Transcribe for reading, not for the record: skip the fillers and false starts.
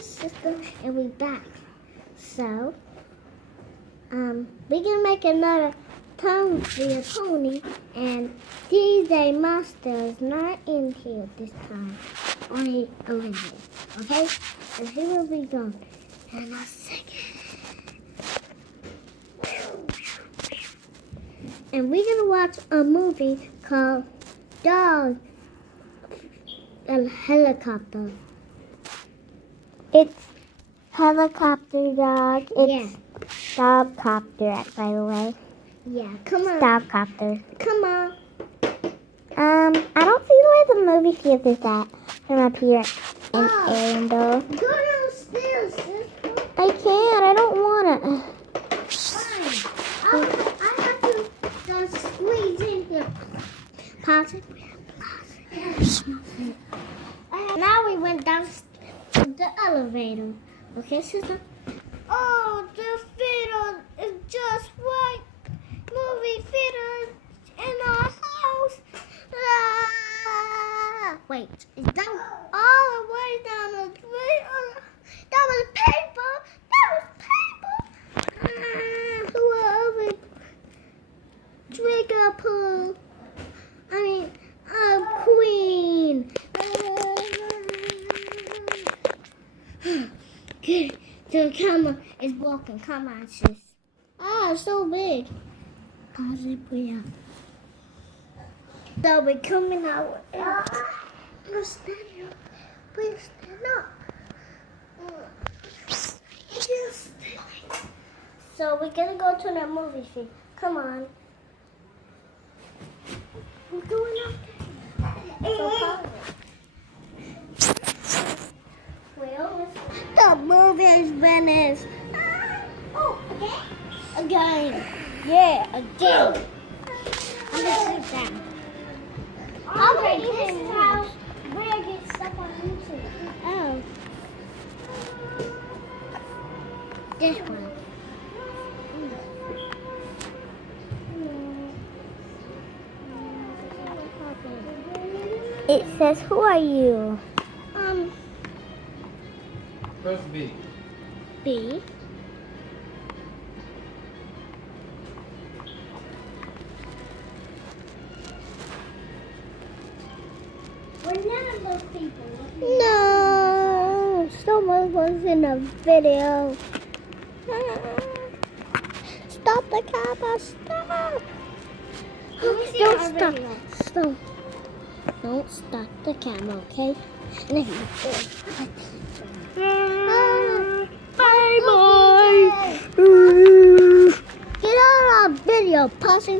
sister, and we back. So, we can make another Tom via Pony, and DJ Master is not in here this time. Only Olivia, okay? And he will be gone in a second. And we're gonna watch a movie called Dog and Helicopter. It's helicopter dog. It's Yeah. dogcopter, by the way. Yeah, come on. Dogcopter. Come on. I don't see where the movie theater's at from up here in Oh. Arundel. Go downstairs, sister. I can't. I don't want to. Fine. I have to just squeeze in here. Pause it. Now we went down the elevator. Okay, sister? Oh, the theater is just right. Movie theater in our house. Ah. Wait, is that all the way down the street? That was paper. That was paper. Whoever drink a pool. Queen. Good. The camera is walking. Come on, sis. Ah, so big. Pause it, please. So we're coming out. Please stand up. Please stand up. Just so we're gonna go to the movie scene. Come on. We're going up there. The movie is finished. Oh, again? Again. Yeah, again. I'm gonna sit down. Okay, this is how Rhea gets stuff on YouTube. Oh. This one. It says, who are you? Press B. B. We're none of those people. No, someone was in a video. Stop the camera, stop. Don't stop. Stop. Don't stop the camera, okay? Bye bye. Get out of our video, pussy.